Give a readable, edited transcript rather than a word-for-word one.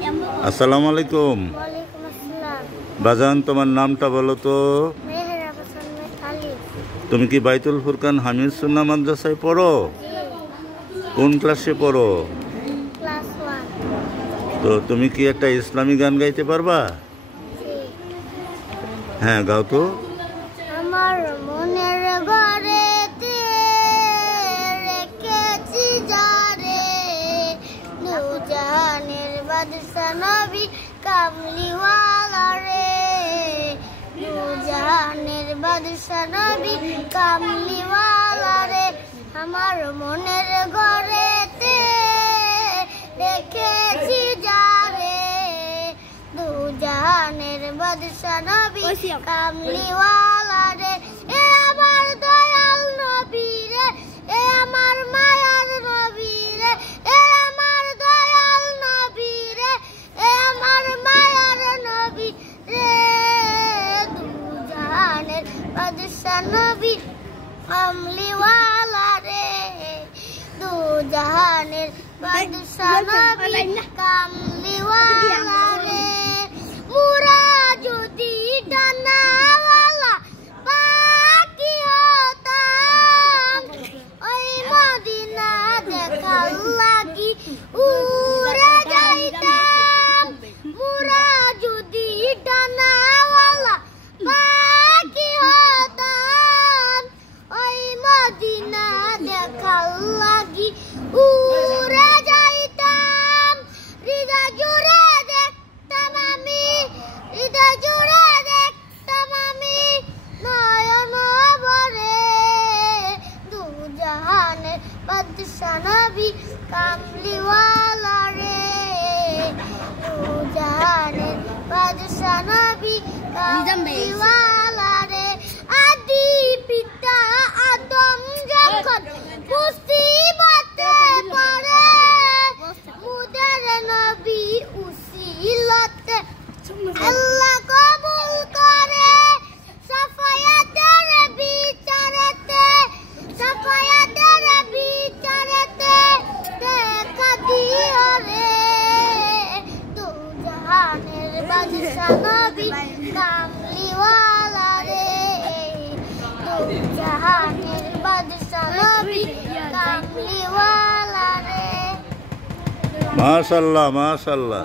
আসসালামু আলাইকুম। ওয়ালাইকুম আসসালাম। বাজান, তোমার নামটা বলো তো। মেহেরা হাসান আলী। তুমি কি বাইতুল ফুরকান হামিদ সুন্নাহ মাদ্রাসায় পড়ো? কোন ক্লাসে পড়ো? ক্লাস 1। তো তুমি কি একটা ইসলামী গান গাইতে পারবা? হ্যাঁ, গাও তো। আমার মনের ঘরেতে রেখেছি যারে, নূরজাহানের বাদশা নবী কামলিওয়ালা রে, নূরজাহানের বাদশা নবী কামলিওয়ালা রে। আমার মনের ঘরেতে রেখেছি যারে, নূরজাহানের বাদশা নবী কামলিওয়ালা রে। এ আমার দয়াল নবী রে, এ আমার মায়ার নবী রে, এ আমার দয়াল নবী রে, এ আমার মায়ার নবী রে, নূরজাহানের বাদশা নবী কামলিওয়ালা রে, নূরজাহানের বাদশা নবী কামলিওয়ালা রে। মুরা যদি ডানাওয়ালা পাখি হতাম, ওই মদিনা দেখার লাগি উড়ে যাইতাম। মুরা যদি ডানাওয়ালা পাখি হতাম, ওই মদিনা দেখার লাগি উড়ে যাইতাম। হৃদয় জুড়ে দেখতাম আমি, হৃদয় জুড়ে দেখতাম আমি, নয়ন ভরে নূরজাহানের বাদশা নবী কামলিওয়ালা রে, নূরজাহানের বাদশা নবী কামলিওয়ালা রে। আদি পিতা আদম যখন মুসিবতে পড়ে, মুদের নবী উসিলতে আল্লাহ কবুল করে। সাফায়াতের বিচারেতে, সাফায়াতের বিচারেতে দেখা দিও রে, নূরজাহানের বাদশা নবী কামলিওয়ালা রে, নূরজাহানের বাদশা নবী কামলিওয়ালা রে। মাশাআল্লাহ, মাশাআল্লাহ।